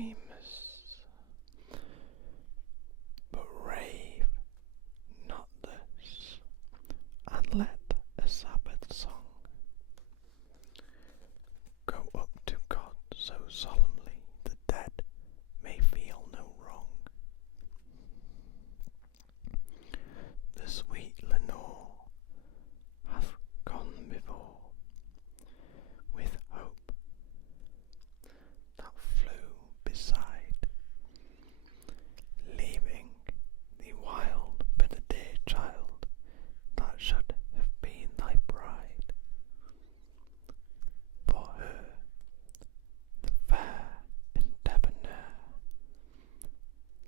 blasphemus, but rave not thus, and let a Sabbath song go up to God so solemnly the dead may feel no wrong. The sweet Lenore hath gone before, with hope that flew beside, leaving thee wild for the dear child that should have been thy bride. For her, the fair and debonair,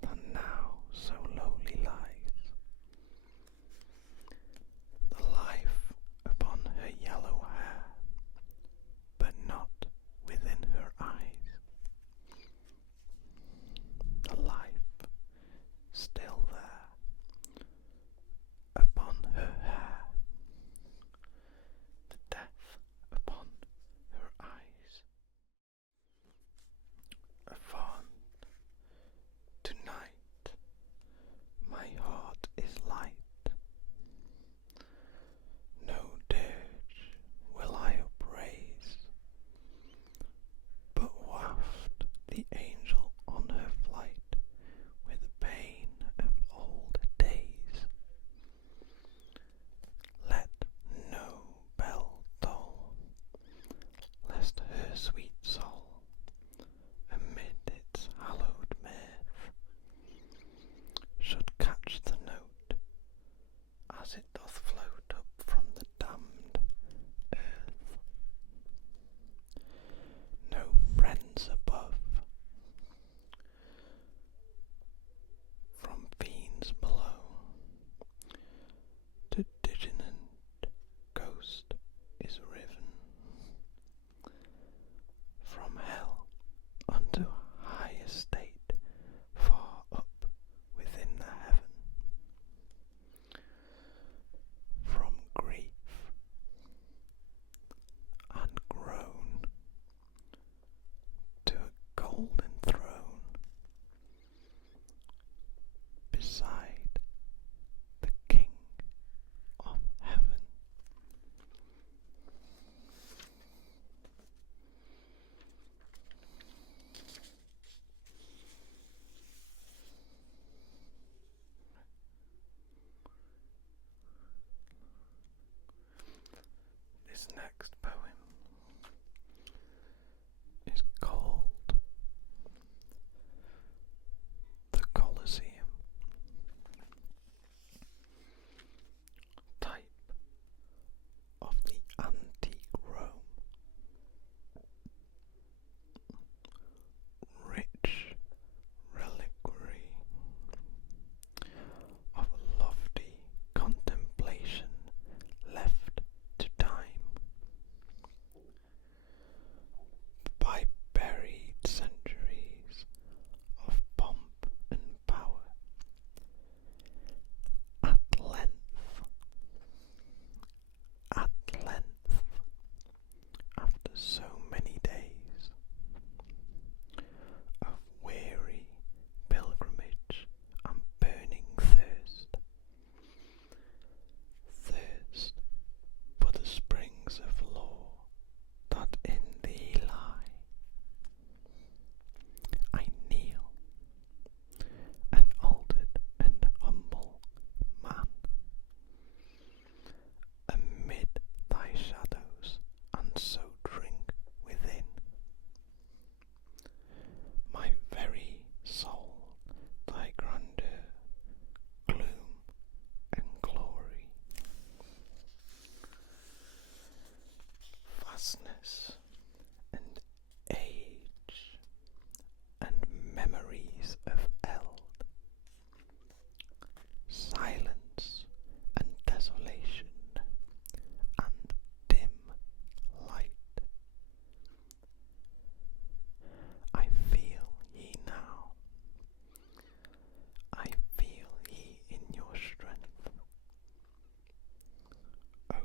that now so lowly lies, the life upon her yellow hair, but not within her eyes, the life still there upon her hair, the death upon her eyes. A fond tonight, my heart is light, no dirge will I upraise, but waft the angel on her flight with the pain of old days. Let no bell toll, lest her sweet soul, amid its hallowed mirth, should catch the note as it doth float up from the damned earth. No friends above, from fiends below, to diginant ghost is riven, from hell unto high estate far up within the heaven, from grief and groan to a golden throne beside the King of Heaven. This next poem is called The Coliseum. Type of the antique Rome, rich reliquary of lofty contemplation left to time by buried centuries of pomp and power. At length, after so many days of weary pilgrimage and burning thirst for the springs of law that in thee lie, I kneel, an altered and humble man, amid thy shadows, and so drink within my very soul thy grandeur, gloom, and glory. Vastness and age and memories of eld, silence and desolation and dim light. I feel ye now, I feel ye in your strength, O